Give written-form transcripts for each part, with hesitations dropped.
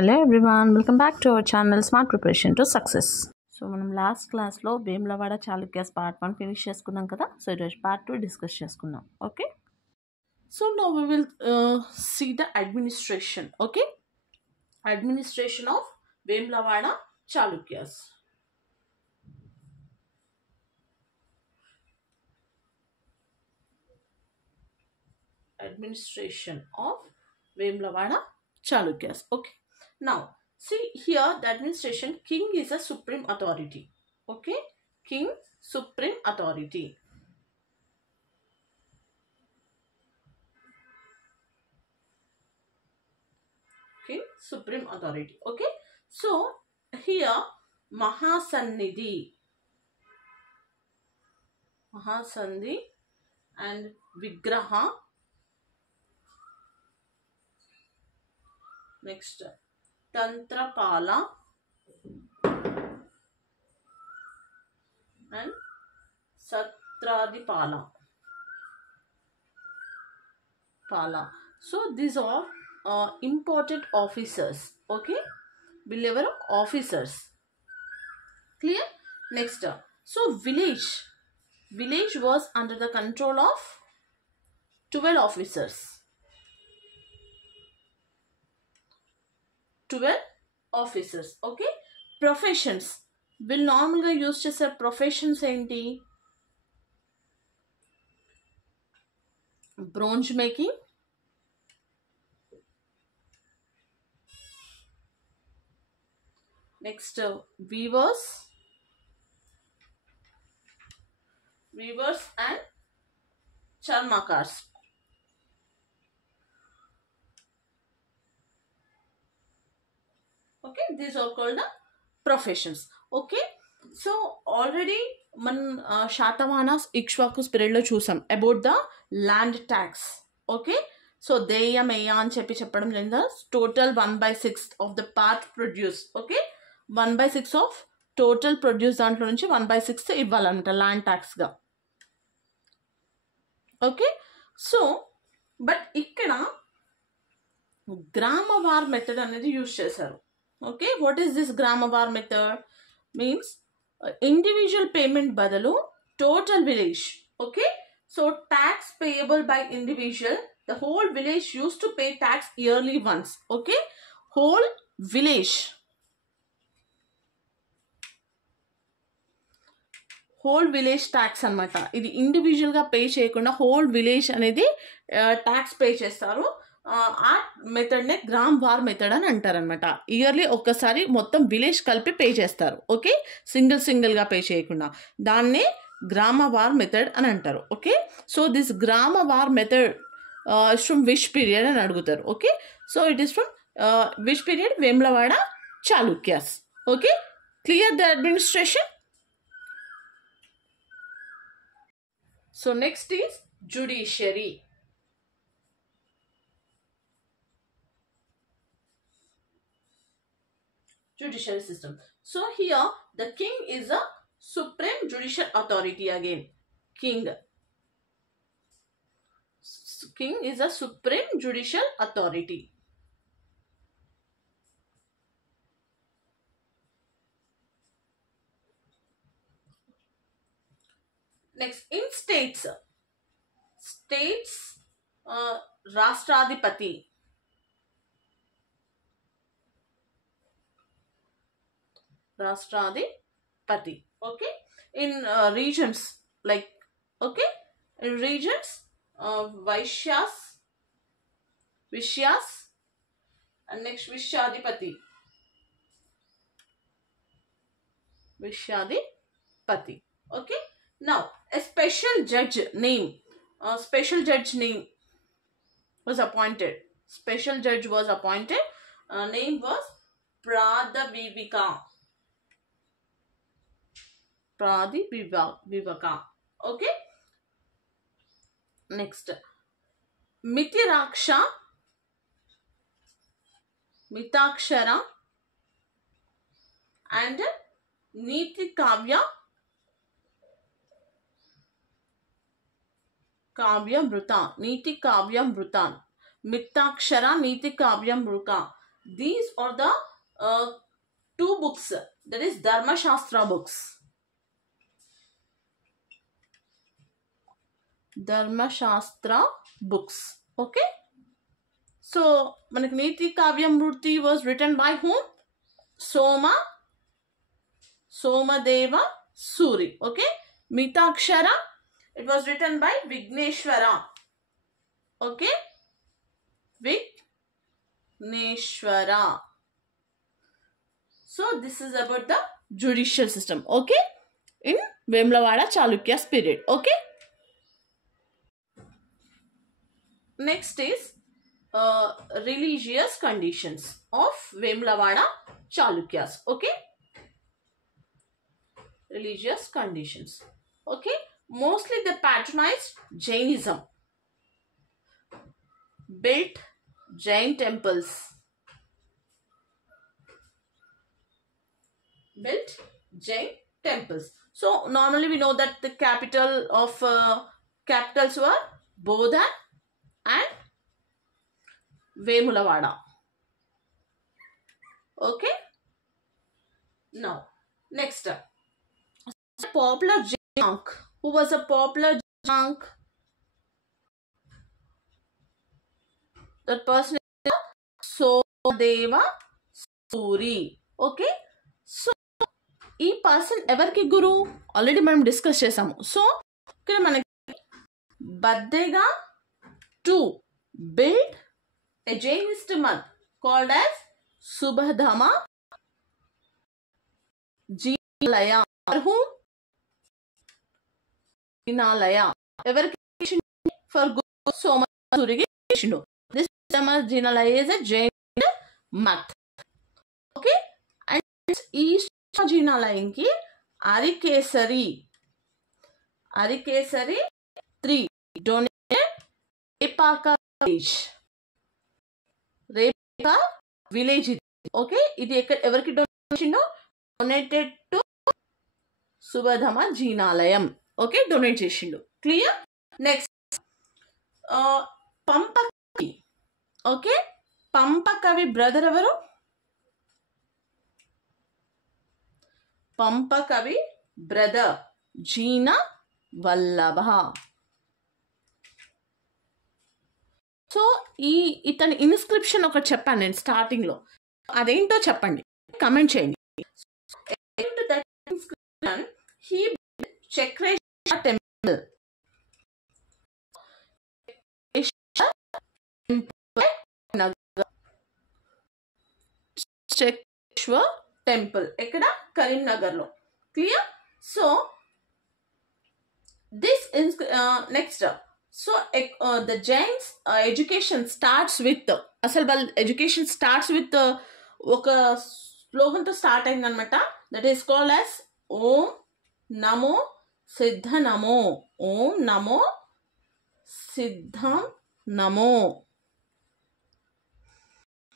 Hello everyone, welcome back to our channel Smart Preparation to Success. So మనం last క్లాస్లో Vemulawada Chalukyas part 1 finish చేసుకున్నాం కదా. So ఈరోజు part 2 discuss చేసుకున్నాం. Okay, so now we will see the administration. Okay, administration of Vemulawada Chalukyas. Administration of Vemulawada Chalukyas. Okay, now see here the administration, king is a supreme authority. Okay, king supreme authority. King supreme authority. Okay, so here Mahasannidhi and Vigraha. Next Tantrapala and Satradipala. So these are important officers. Okay, believer officers. Clear? Next, so village was under the control of 12 officers. 12 officers. Okay, professions will normally use చేసే professions ఏంటి? Bronze making, next weavers and charmakars. Okay, these are called the professions. Okay, so already man Shatavahanas Ikshvaku's period lo chusam about the land tax. Okay, so deya meya అని చెప్పడం జరిగింది. Total 1/6 of the part produce. Okay, 1/6 of total produce దాంట్లో నుంచి 1/6 ఇవ్వాలన్నమాట land tax గా. Okay, so but ఇక్కడ గ్రామవార్ method అనేది use చేశారు. Okay, what is this Gramavar method? Means individual payment badalu total village. Okay, so tax payable by individual, the whole village used to pay tax yearly once. Okay, whole village tax అన్నమాట. ఇది individual గా pay చేయకుండా whole village అనేది tax pay చేస్తారు. ఆ method నే gram war method అని అంటారు అనమాట. ఇయర్లీ ఒక్కసారి మొత్తం విలేజ్ కలిపి పే చేస్తారు. ఓకే, సింగిల్ గా పే చేయకుండా దాన్నే గ్రామ వార్ మెథడ్ అని అంటారు. ఓకే, సో దిస్ గ్రామ war method is from which period అని అడుగుతారు. Okay, so it is from which period? Vemulawada Chalukyas. Okay, clear the administration. So next is judiciary. Judiciary system. So here the king is a supreme judicial authority again. King is a supreme judicial authority. Next, in states Rastradipati. Okay, in regions like, okay, in regions Vaishyas and next Vishyadipati. Okay, now a special judge name was appointed. Name was Pradivika. Okay, next Mitakshara and Niti Kavya Kavyamruta, Niti Kavyamruta, Mittakshara Niti Kavyamruta. These are the two books, that is Dharma Shastra books. Dharma Shastra books. Okay. So manaki Niti Kavyamruti was written by whom? Somadeva Suri. Okay. Mitakshara, it was written by Vigneshwara. Okay. Vigneshwara. So this is about the judicial system. Okay. In Vemulavada Chalukya's period. Okay. Next is religious conditions of Vemulavada Chalukyas. Okay. Religious conditions. Okay. Mostly they patronized Jainism. Built Jain temples. So normally we know that the capitals were Bodha and Vemulavada. Okay. Now next, popular Jain monk. Who was a popular Jain monk? That person is Somadeva Suri. Okay. So ఈ person ఎవరికి గురు already మనం discuss చేసాము. So ఇక్కడ మనకి Baddega to build a Jainist monk called as Subhadama Jinalaya. Jinalaya ఎవరికి for గురు సోమసూరికి ఇచ్చిండు. This Jinalaya is a Jain monk. Okay. And ఈ Jinalayanki Arikesari 3 donated Repaka village. Okay. ఇది ఎవరికి donation? Donated to Subhadama Jinalayam. Okay. Donate చేసిండు. Clear. Next Pampakavi. Okay. Pampakavi brother ఎవరు? Pampakavi brother Jina Vallabha. So ఇతని ఇన్స్క్రిప్షన్ ఒకటి చెప్పాను నేను స్టార్టింగ్ లో, అదేంటో చెప్పండి, కమెంట్ చేయండి. He Chakreshwar temple. Chakreshwar temple ఎక్కడ? కరీంనగర్ లో. Clear. So this next, so the Jains education starts with, అసలు వాళ్ళ ఎడ్యుకేషన్ స్టార్ట్స్ విత్ ఒక స్లోగన్ తో స్టార్ట్ అయింది అనమాట. దట్ ఈస్ కాల్డ్ యాజ్ ఓం నమో సిద్ధ నమో. ఓం నమో సిద్ధం నమో.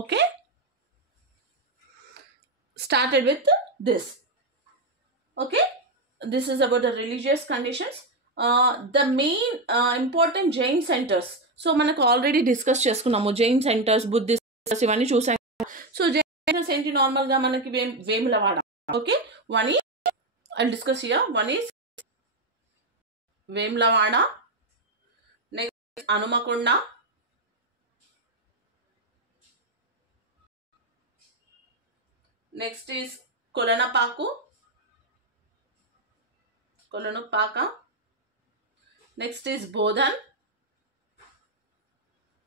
Okay. started with this. Okay. This is about the religious conditions. The main important Jain centers. So మనకు already discuss చేసుకున్నాము జైన్ సెంటర్స్, బుద్ధిస్ట్ ఇవన్నీ చూసాం. సో జైన్ సెంటర్స్ ఏంటి? నార్మల్ గా మనకి Vemulawada. Okay. One is I'll discuss here. One is Vemulavada. Next Hanumakonda. Next is Kolanapaka. Next is Bodhan.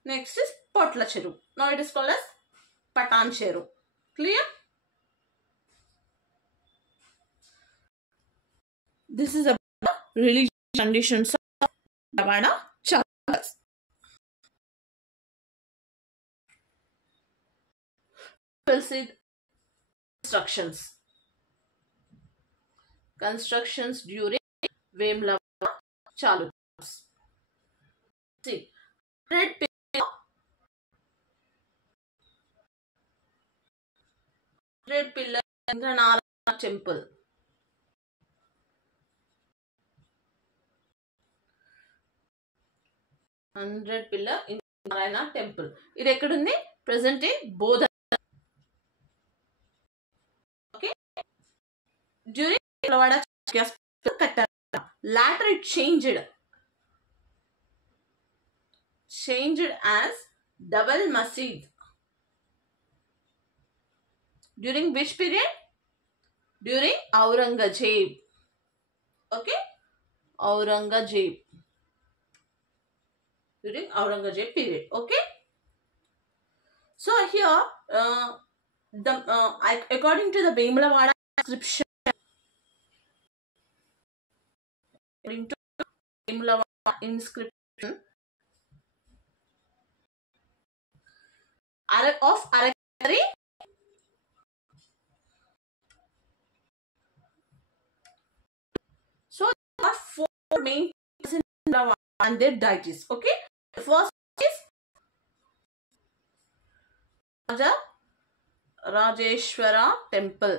Next is Potlacheru. Now it is called as Patancheru. Clear? This is about the religious conditions of Vemulavada Chalukyas. We'll see constructions during Vemulavada Chalukyas. See, red pillar Indranarayana temple. Pillar Indranarayana temple. ఇది ఎక్కడుంది? Present in Bodhan. During Vemulawada Chalukyas కట్టారు. Later it changed as double masjid. During which period? During Aurangzeb. Okay, Aurangzeb. During Aurangzeb period. Okay. So here, according to the Vemulavada inscription, according to Vemulavada inscription of Arakari, so there are four main persons in Vemulavada and their deities. Okay, the first is Rajeshwara temple.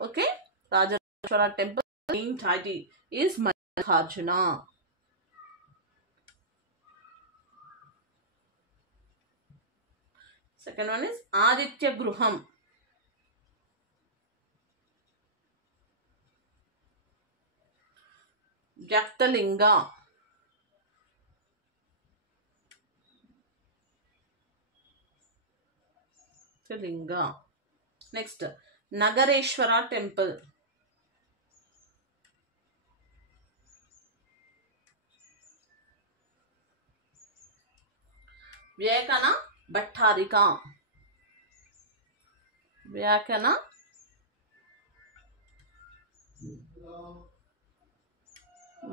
Okay, Rajeshwara temple main deity is Mallikarjuna. Second one is Aditya Gruham. Jaktalinga. Linga. Next, Nagareshwara temple. Vyakana Bhattarika. Vyakana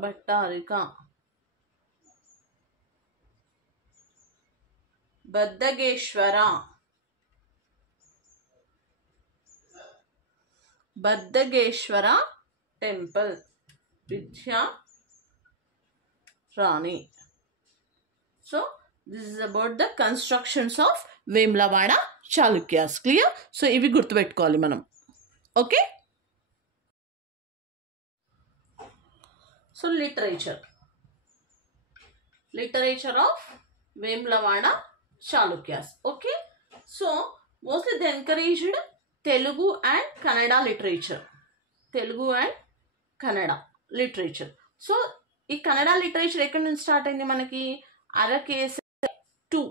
Bhattarika. Baddageshwara. Baddageshwara temple. Vidya Rani. So this is about the constructions of Vemulavada Chalukyas. Clear? So ivi gurtu pettukovali manam. Okay? So literature of Vemulavada Chalukyas. Okay? So mostly they encouraged Telugu and Kannada literature. Telugu and Kannada literature. So ఈ Kannada literature ఎక్కడి నుంచి start అయింది? మనకి అరకేసరి 2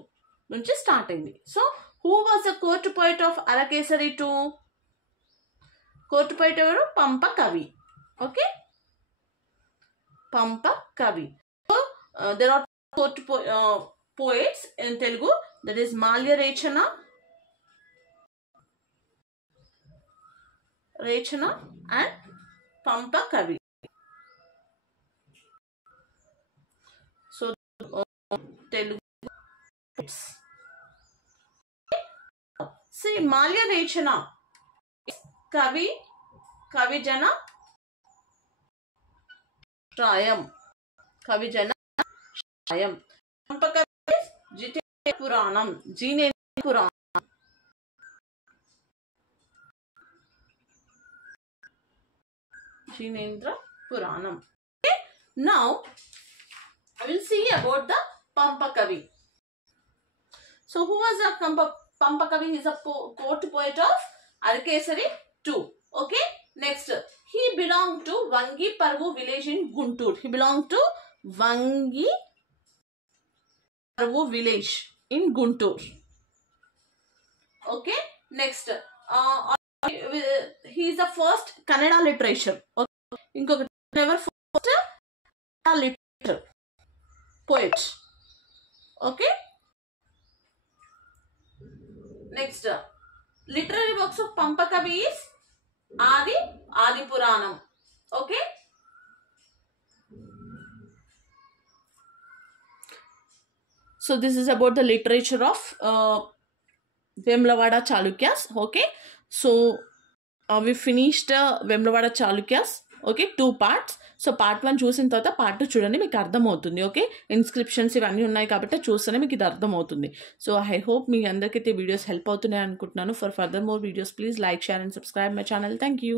నుంచి start అయింది. So who was the court poet of Arikesari 2? Court poet ఎవరు? Pampa kavi. Okay, Pampa kavi. So there are court poets in Telugu, that is Malyarechana and Pampa కవి. So Telugu. See, Malya Rechana is Kavijana Shrayam. Kavijana Shrayam. Pampakavi is Jitendra Puranam. Jinendra Puranam. Jinendra Puranam. Okay. Now I will see about the Pampakavi. So who was the Pampakavi? He is a court poet of Arakesari 2. Okay. Next, he belonged to Vangi Parvu village in Guntur. He belonged to Vangi Parvu village in Guntur. Okay. Next, he is the first Kannada literature. Okay. Inkoka never first literature poet. Okay. Next, literary works of Pampakavi is Adi Puranam. Okay. So this is about the literature of Vemulavada Chalukyas. Okay. So we finished Vemulavada Chalukyas. Okay, 2 parts. So part 1 చూసిన తర్వాత part 2 చూడండి, మీకు అర్థమవుతుంది. Okay, inscriptions ఇవన్నీ ఉన్నాయి కాబట్టి చూస్తేనే మీకు ఇది అర్థమవుతుంది. సో ఐ హోప్ మీ అందరికైతే వీడియోస్ హెల్ప్ అవుతున్నాయి అనుకుంటున్నాను. For further more videos please like, share and subscribe my channel. Thank you.